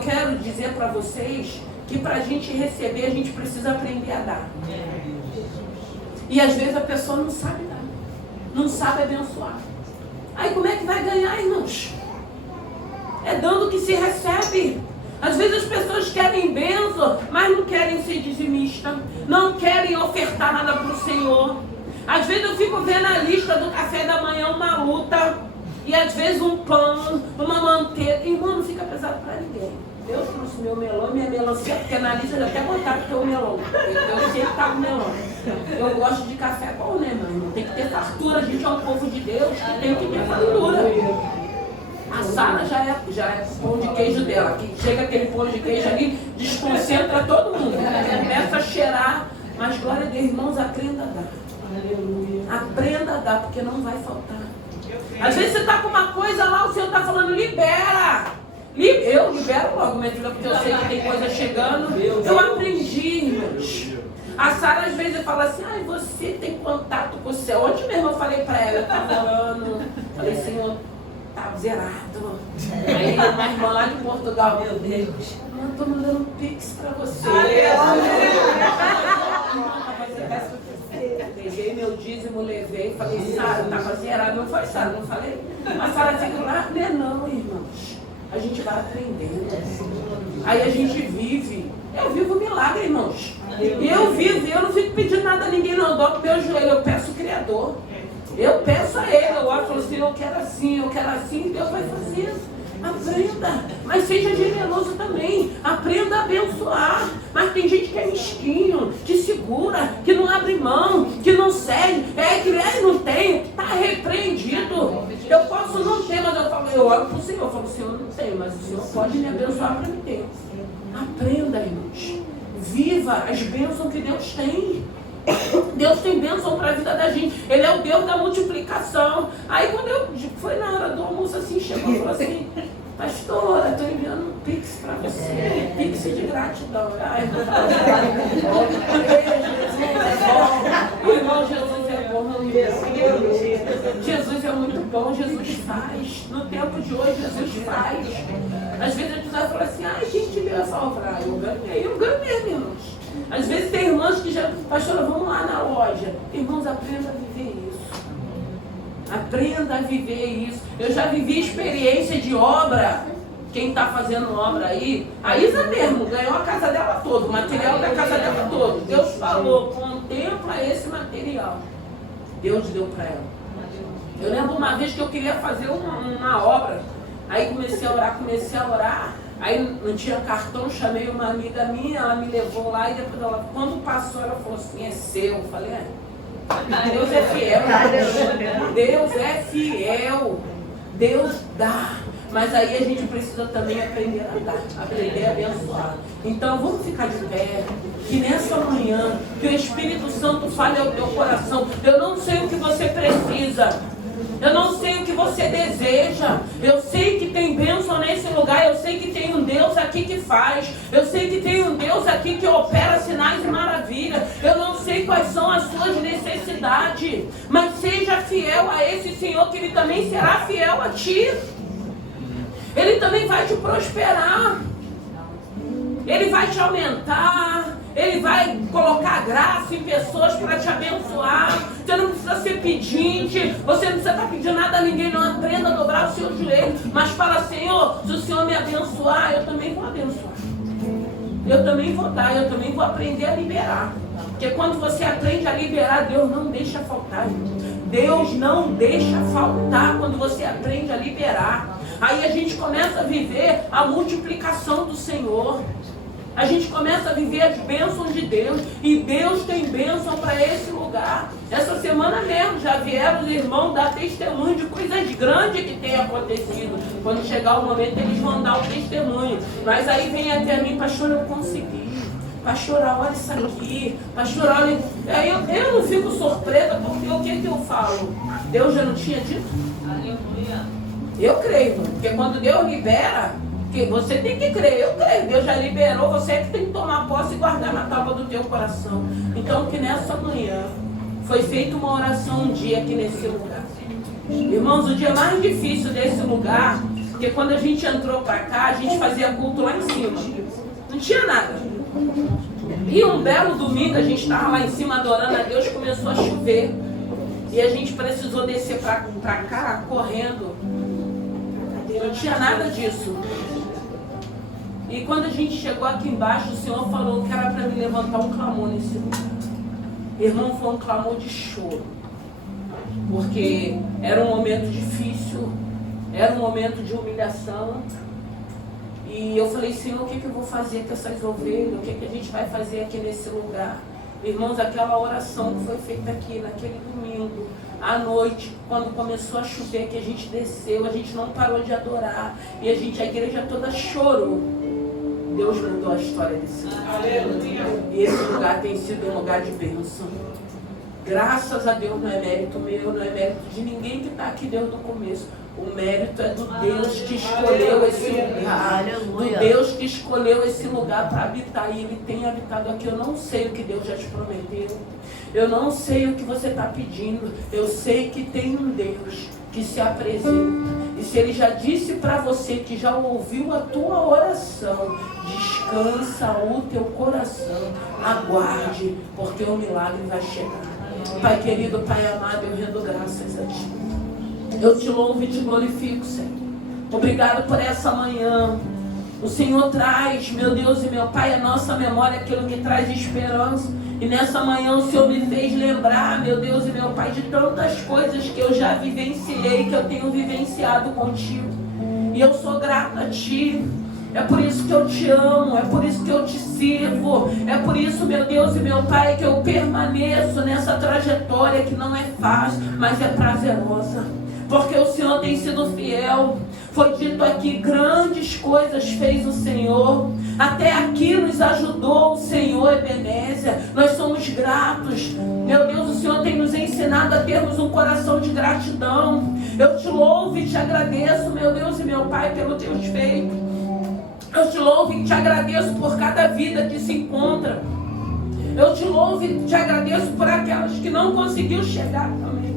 quero dizer para vocês que para a gente receber, a gente precisa aprender a dar. E às vezes a pessoa não sabe dar, não sabe abençoar. Aí como é que vai ganhar, irmãos? É dando que se recebe. Às vezes as pessoas querem bênção, mas não querem ser dizimista, não querem ofertar nada para o Senhor. Às vezes eu fico vendo a lista do café da manhã, uma luta. E às vezes um pão, uma manteiga. Irmão, não fica pesado para ninguém. Deus trouxe meu melão, minha melancia, porque na lista eu até botaram que é o melão. Eu sei que tá o melão. Eu gosto de café bom, né, mãe? Tem que ter fartura. A gente é um povo de Deus que tem que ter fartura. A Sara já é pão de queijo dela. Que chega aquele pão de queijo ali, desconcentra todo mundo. Começa a cheirar. Mas glória a Deus, irmãos, aprenda a dar. Aprenda a dar, porque não vai faltar. Às vezes você está com uma coisa lá, o Senhor está falando, libera. Eu libero logo, minha filha, porque eu sei que tem coisa chegando. Eu aprendi, irmãos. A Sara às vezes fala assim, ai, você tem contato com o céu. Ontem mesmo eu falei para ela, eu estava orando, falei, Senhor, tá zerado. Aí uma irmã lá de Portugal, meu Deus, eu estou mandando um pix para você. Peguei meu dízimo, levei, falei, Sara, estava zerado. Não foi, Sara, não falei? A Sara fica lá, não, irmãos. A gente vai aprendendo. Aí a gente vive. Eu vivo milagre, irmãos. Eu vivo, eu não fico pedindo nada a ninguém, não. Eu dobro meu joelho, eu peço o Criador. Eu peço a Ele, eu oro e falo assim, eu quero assim, e Deus vai fazer. Aprenda, mas seja generoso também. Aprenda a abençoar. Mas tem gente que é mesquinho, que segura, que não abre mão, que não cede. Que não tem, está repreendido. Eu posso não ter, mas eu oro para o Senhor. Eu falo, Senhor, não tenho, mas o Senhor pode me abençoar para me ter. Aprenda, irmãos. Viva as bênçãos que Deus tem. Deus tem bênção para a vida da gente. Ele é o Deus da multiplicação. Aí quando foi na hora do almoço assim, chegou e falou assim, pastora, estou enviando um pix gratidão. Ai, irmão, Jesus é bom. Jesus é muito bom, Jesus faz. No tempo de hoje, Jesus faz. Às vezes a gente vai falar assim, ai, quem te deu essa obra? Eu ganhei, irmãos. Às vezes tem irmãos que já, pastora, vamos lá na loja. Irmãos, aprenda a viver isso. Aprenda a viver isso. Eu já vivi experiência de obra. Quem está fazendo obra aí, a Isa mesmo ganhou a casa dela toda, o material da casa dela todo. Deus falou, contempla esse material. Deus deu para ela. Eu lembro uma vez que eu queria fazer uma obra. Aí comecei a orar. Aí não tinha cartão, chamei uma amiga minha, ela me levou lá e depois ela, quando passou, ela falou assim, é seu. Eu falei, Deus é fiel. Deus é fiel. Deus dá. Mas aí a gente precisa também aprender a dar, aprender a abençoar. Então vamos ficar de pé, que nessa manhã, que o Espírito Santo fale ao teu coração. Eu não sei o que você precisa. Eu não sei o que você deseja. Eu sei que tem bênção nesse lugar. Eu sei que tem um Deus aqui que faz. Eu sei que tem um Deus aqui que opera sinais e maravilhas. Eu não sei quais são as suas necessidades. Mas seja fiel a esse Senhor, que Ele também será fiel a ti. Ele também vai te prosperar. Ele vai te aumentar. Ele vai colocar graça em pessoas para te abençoar. Você não precisa ser pedinte. Você não precisa estar pedindo nada a ninguém. Não aprenda a dobrar o seu joelho. Mas fala, Senhor, se o Senhor me abençoar, eu também vou abençoar. Eu também vou dar. Eu também vou aprender a liberar. Porque quando você aprende a liberar, Deus não deixa faltar. Deus não deixa faltar quando você aprende a liberar. Aí a gente começa a viver a multiplicação do Senhor. A gente começa a viver as bênçãos de Deus. E Deus tem bênção para esse lugar. Essa semana mesmo já vieram os irmãos dar testemunho de coisas grandes que tem acontecido. Quando chegar o momento eles vão dar o testemunho. Mas aí vem até mim, pastor, eu consegui. Pastor, olha isso aqui. Pastor, olha. Aí eu não fico surpresa, porque o que eu falo? Deus já não tinha dito? Aleluia. Eu creio, porque quando Deus libera, que você tem que crer, eu creio, Deus já liberou, você é que tem que tomar posse e guardar na tábua do teu coração. Então que nessa manhã foi feita uma oração um dia aqui nesse lugar. Irmãos, o dia mais difícil desse lugar, porque quando a gente entrou para cá, a gente fazia culto lá em cima. Não tinha nada. E um belo domingo a gente estava lá em cima adorando a Deus, começou a chover. E a gente precisou descer para cá correndo. Não tinha nada disso. E quando a gente chegou aqui embaixo, o Senhor falou que era para me levantar um clamor nesse lugar. Irmão, foi um clamor de choro. Porque era um momento difícil, era um momento de humilhação. E eu falei, Senhor, o que eu vou fazer com essas ovelhas? O que a gente vai fazer aqui nesse lugar? Irmãos, aquela oração que foi feita aqui naquele domingo, à noite, quando começou a chover, que a gente desceu, a gente não parou de adorar, e a igreja toda chorou. Deus mudou a história desse lugar. E esse lugar tem sido um lugar de bênção. Graças a Deus, não é mérito meu, não é mérito de ninguém que está aqui desde o começo. O mérito é do Deus que escolheu esse lugar. Do Deus que escolheu esse lugar para habitar. E Ele tem habitado aqui. Eu não sei o que Deus já te prometeu. Eu não sei o que você está pedindo. Eu sei que tem um Deus que se apresenta. E se Ele já disse para você que já ouviu a tua oração, descansa o teu coração. Aguarde, porque o milagre vai chegar. Pai querido, Pai amado, eu rendo graças a Ti. Eu te louvo e te glorifico, Senhor. Obrigado por essa manhã. O Senhor traz, meu Deus e meu Pai, a nossa memória, aquilo que traz esperança. E nessa manhã o Senhor me fez lembrar, meu Deus e meu Pai, de tantas coisas que eu já vivenciei, que eu tenho vivenciado contigo. E eu sou grata a Ti. É por isso que eu te amo, é por isso que eu te sirvo, é por isso, meu Deus e meu Pai, que eu permaneço nessa trajetória que não é fácil, mas é prazerosa. Porque o Senhor tem sido fiel. Foi dito aqui, grandes coisas fez o Senhor. Até aqui nos ajudou o Senhor, Ebenezer. Nós somos gratos. Meu Deus, o Senhor tem nos ensinado a termos um coração de gratidão. Eu te louvo e te agradeço, meu Deus e meu Pai, pelo teus feitos. Eu te louvo e te agradeço por cada vida que se encontra. Eu te louvo e te agradeço por aquelas que não conseguiu chegar também.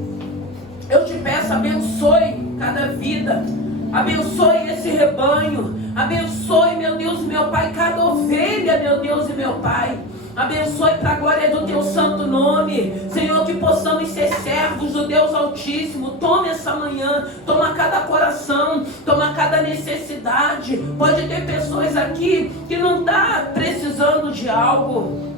Eu te peço, abençoe cada vida. Abençoe esse rebanho. Abençoe, meu Deus e meu Pai, cada ovelha, meu Deus e meu Pai. Abençoe para a glória do teu santo nome. Senhor, que possamos ser servos do Deus Altíssimo. Toma essa manhã, toma cada coração, toma cada necessidade. Pode ter pessoas aqui que não estão precisando de algo.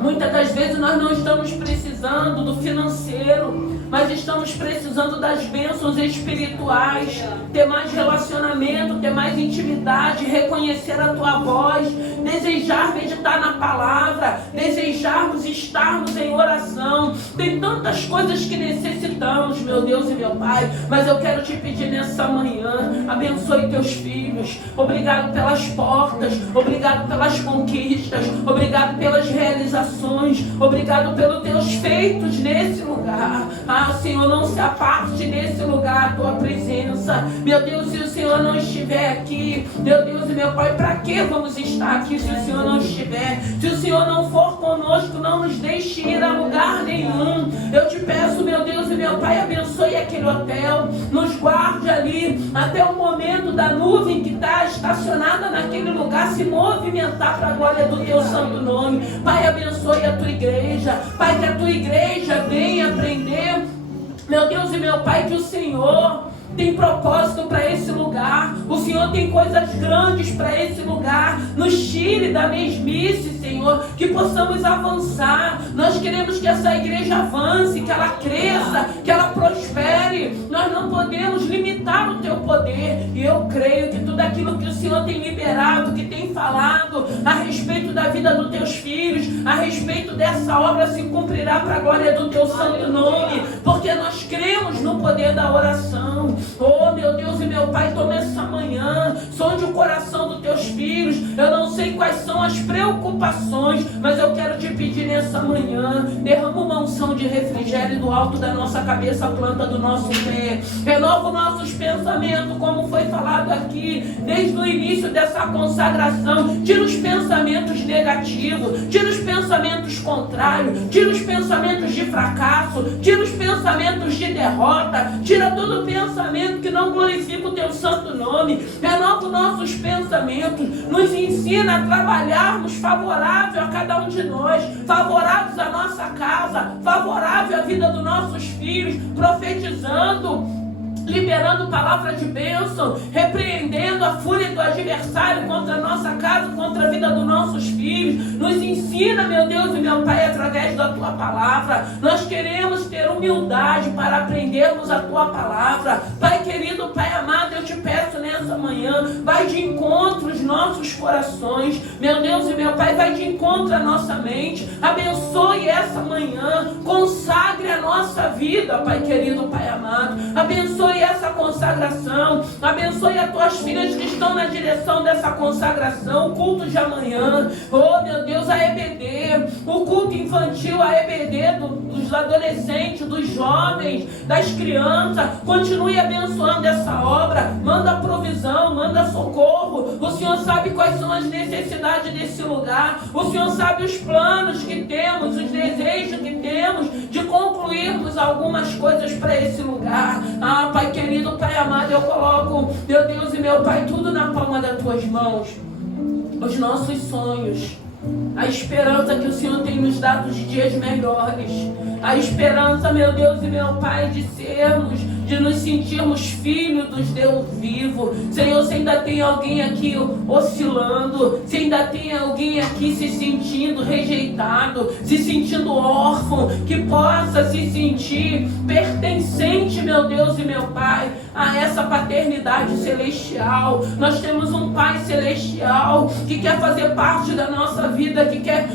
Muitas das vezes nós não estamos precisando do financeiro, mas estamos precisando das bênçãos espirituais, ter mais relacionamento, ter mais intimidade, reconhecer a tua voz, desejar meditar na palavra, desejarmos estarmos em oração. Tem tantas coisas que necessitamos, meu Deus e meu Pai, mas eu quero te pedir nessa manhã, abençoe teus filhos. Obrigado pelas portas, obrigado pelas conquistas, obrigado pelas realizações, obrigado pelos teus feitos nesse lugar. Senhor, não se aparte nesse lugar a tua presença. Meu Deus, se o Senhor não estiver aqui, meu Deus e meu Pai, para que vamos estar aqui se o Senhor não estiver? Se o Senhor não for conosco, não nos deixe ir a lugar nenhum. Eu te peço, meu Deus e meu Pai, abençoe aquele hotel, nos guarde ali até o momento da nuvem que está estacionada naquele lugar se movimentar para a glória do teu santo nome. Pai, abençoe a tua igreja. Pai, que a tua igreja venha aprender, meu Deus e meu Pai, que o Senhor tem propósito para esse lugar. O Senhor tem coisas grandes para esse lugar. Nos tire da mesmice, Senhor, que possamos avançar. Nós queremos que essa igreja avance, que ela cresça, que ela prospere. Nós não podemos limitar o teu poder. E eu creio que tudo aquilo que o Senhor tem liberado, que tem falado a respeito da vida dos teus filhos, a respeito dessa obra, se cumprirá para a glória do teu santo nome, porque nós cremos no poder da oração. Oh, meu Deus e meu Pai, toma essa manhã, sonde o coração dos teus filhos. Eu não sei quais são as preocupações, mas eu quero te pedir nessa manhã, derrama uma unção de refrigério do alto da nossa cabeça à planta do nosso pé. Renova os nossos pensamentos, como foi falado aqui desde o início dessa consagração. Tira os pensamentos negativos, tira os pensamentos contrários, tira os pensamentos de fracasso, tira os pensamentos de derrota, tira todo o pensamento que não glorifica o teu santo nome. Renova os nossos pensamentos, nos ensina a trabalharmos favorável a cada um de nós, favoráveis à nossa casa, favorável à vida dos nossos filhos, profetizando, liberando palavra de bênção, repreendendo a fúria do adversário contra a nossa casa, contra a vida dos nossos filhos. Nos ensina, meu Deus e meu Pai, através da tua palavra. Nós queremos ter humildade para aprendermos a tua palavra. Pai querido, Pai amado, eu te peço nessa manhã, vai de encontro aos nossos corações, meu Deus e meu Pai, vai de encontro à nossa mente. Abençoe essa manhã, consagre a nossa vida, Pai querido, Pai amado. Abençoe essa consagração, abençoe as tuas filhas que estão na direção dessa consagração, o culto de amanhã, oh meu Deus, a EBD, o culto infantil, a EBD dos adolescentes, dos jovens, das crianças. Continue abençoando essa obra, manda provisão, manda socorro. O Senhor sabe quais são as necessidades desse lugar, o Senhor sabe os planos que temos, os desejos que temos de concluirmos algumas coisas para esse lugar. Pai querido, Pai amado, eu coloco, meu Deus e meu Pai, tudo na palma das tuas mãos, os nossos sonhos, a esperança que o Senhor tem nos dado de dias melhores, a esperança, meu Deus e meu Pai, de nos sentirmos filhos dos Deus vivo. Senhor, se ainda tem alguém aqui oscilando, se ainda tem alguém aqui se sentindo rejeitado, se sentindo órfão, que possa se sentir pertencente, meu Deus e meu Pai, a essa paternidade celestial. Nós temos um Pai celestial que quer fazer parte da nossa vida, que quer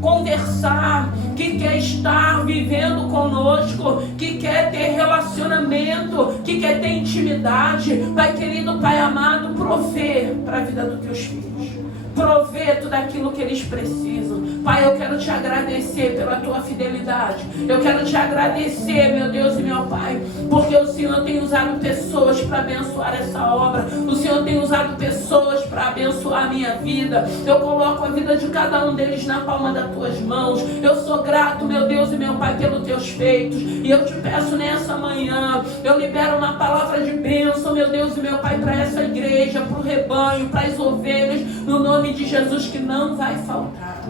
conversar, que quer estar vivendo conosco, que quer ter relacionamento, que quer ter intimidade. Pai querido, Pai amado, provê para a vida dos teus filhos, provê tudo aquilo que eles precisam. Pai, eu quero te agradecer pela tua fidelidade, eu quero te agradecer, meu Deus e meu Pai, porque o Senhor tem usado pessoas para abençoar essa obra, o Senhor tem usado pessoas para abençoar abençoar a minha vida. Eu coloco a vida de cada um deles na palma das tuas mãos. Eu sou grato, meu Deus e meu Pai, pelos teus feitos. E eu te peço nessa manhã, eu libero uma palavra de bênção, meu Deus e meu Pai, para essa igreja, para o rebanho, para as ovelhas, no nome de Jesus, que não vai faltar.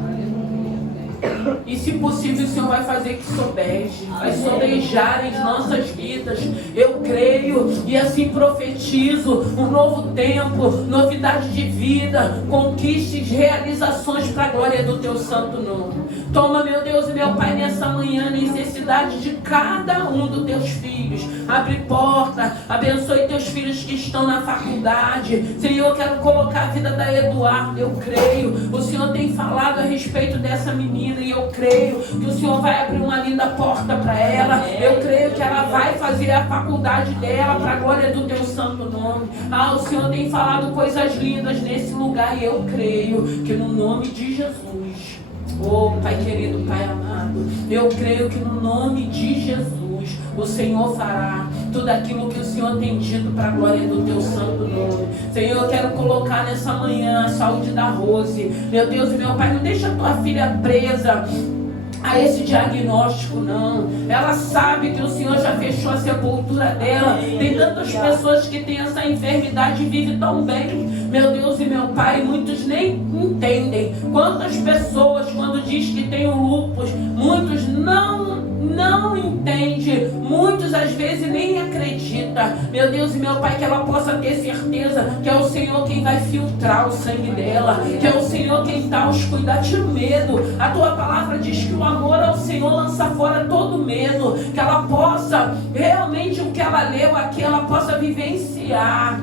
E se possível o Senhor vai fazer que sobeje, vai sobejar em nossas vidas. Eu creio e assim profetizo um novo tempo, novidade de vida, conquistas, realizações para a glória do teu santo nome. Toma, meu Deus e meu Pai, nessa manhã a necessidade de cada um dos teus filhos. Abre porta, abençoe teus filhos que estão na faculdade. Senhor, eu quero colocar a vida da Eduardo. Eu creio, o Senhor tem falado a respeito dessa menina e eu creio que o Senhor vai abrir uma linda porta para ela. Eu creio que ela vai fazer a faculdade dela para a glória do teu santo nome. O Senhor tem falado coisas lindas nesse lugar e eu creio que no nome de Jesus, Pai querido, Pai amado, eu creio que no nome de Jesus o Senhor fará tudo aquilo que o Senhor tem dito para a glória do teu santo nome. Senhor, eu quero colocar nessa manhã a saúde da Rose. Meu Deus e meu Pai, não deixa a tua filha presa a esse diagnóstico, não. Ela sabe que o Senhor já fechou a sepultura dela. Tem tantas pessoas que têm essa enfermidade e vivem tão bem. Meu Deus e meu Pai, muitos nem entendem. Quantas pessoas, quando diz que tem o lúpus, muitos não entende, muitos às vezes nem acredita. Meu Deus e meu Pai, que ela possa ter certeza que é o Senhor quem vai filtrar o sangue dela, que é o Senhor quem está aos cuidados. Tira o medo. A tua palavra diz que o amor ao Senhor lança fora todo medo, que ela possa realmente o que ela leu aqui, ela possa vivenciar.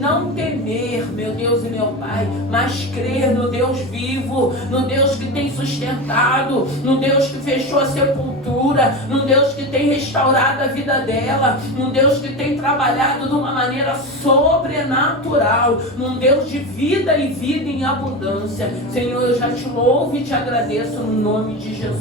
Não temer, meu Deus e meu Pai, mas crer no Deus vivo, no Deus que tem sustentado, no Deus que fechou a sepultura, no Deus que tem restaurado a vida dela, no Deus que tem trabalhado de uma maneira sobrenatural, num Deus de vida e vida em abundância. Senhor, eu já te louvo e te agradeço no nome de Jesus.